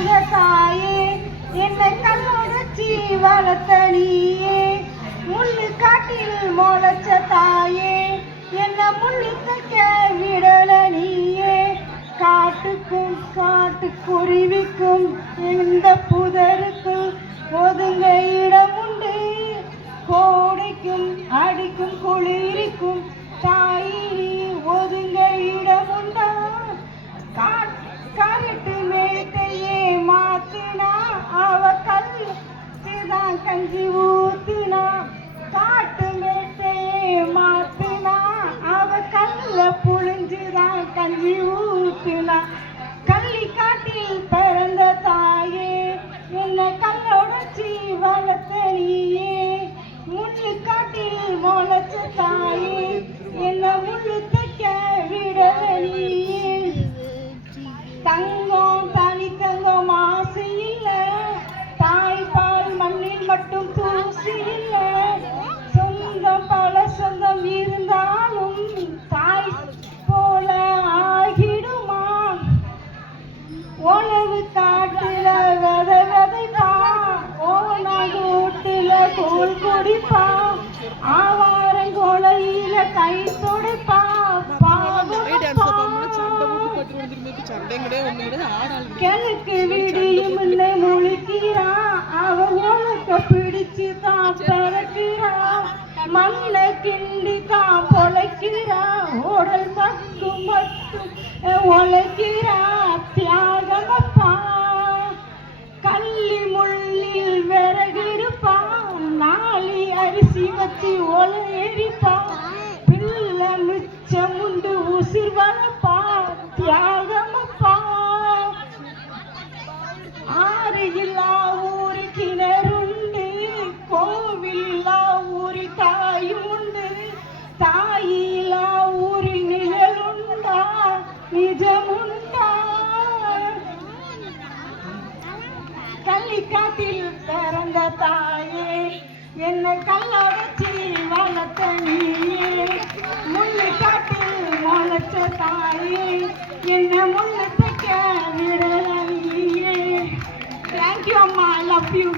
பிறந்த தாயே என்னை கண்ணுடைச்சி வளர்த்த நீயே முள்ளு காட்டில் முளைச்ச தாயே என்ன முள்ளு தைக்க விடல நீயே காட்டுக்கும் காட்டுக்குருவிக்கும் இந்த புதருக்கும் ஒதுங்க இடம் உண்டு கோடைக்கும் அடிக்கும் குளிரிக்கும் தாயி ஒதுங்க இடம் உண்டா கரட்டு மேட்டையே மாத்தினா அவ கல்லுதான் கஞ்சி ஊத்தினா காட்டு மேட்டையே மாத்தினா அவ கல்ல புழிஞ்சுதான் கஞ்சி ஊத்தினா கள்ளி காட்டில் பிறந்த தாயே என்ன கல்லொடைச்சி வளர்த்த நீயே முள்ளு காட்டில் முளைச்ச தாயே என்ன முள்ளு தைக்க விடல நீயே தங்கம் தனி தங்கம் ஆசை இல்ல தாய்ப்பால் மண்ணில் மட்டும் தூசி இல்ல சொந்தம் பல சொந்தம் இருந்தாலும் தாய் போல ஆகிடுமா உணவு காட்டுல விதைப்பா ஓனாகூட்டுல கூழ் குடிப்பா ஆவாரங்கொலையில கை தொடைப்பா கிழக்கு விடியும் முன்னை முழிக்கிறா அவ உனக்க பிடிச்சு தான் பிறக்கிறா மண்ணை கிண்டி தான் பொழைக்கிறா உடல் மட்டும் உழைக்கிறா தியாகமப்பா கள்ளி முள்ளில் விறகிருப்பா நாளி அரிசி வச்சு ஒலை எரிப்பா பிள்ளை மிச்சம் உண்டு உசிர் வளப்பா தியாகமப்பா ஆறு இல்லா ஊரு கிணறுண்டு கோவில்லா ஊரில் தாயும் உண்டு தாயிலா ஊரில் நிழலுண்டா நிஜமுண்டா கள்ளிக்காட்டில் பிறந்த தாயே என்னை கல்லொடைச்சி வளர்த்த நீயே முள்ளு காட்டில் முளைச்ச தாயே என்ன முள்ளு தைக்க விடல நீயே. Thank you, Amma. I love you.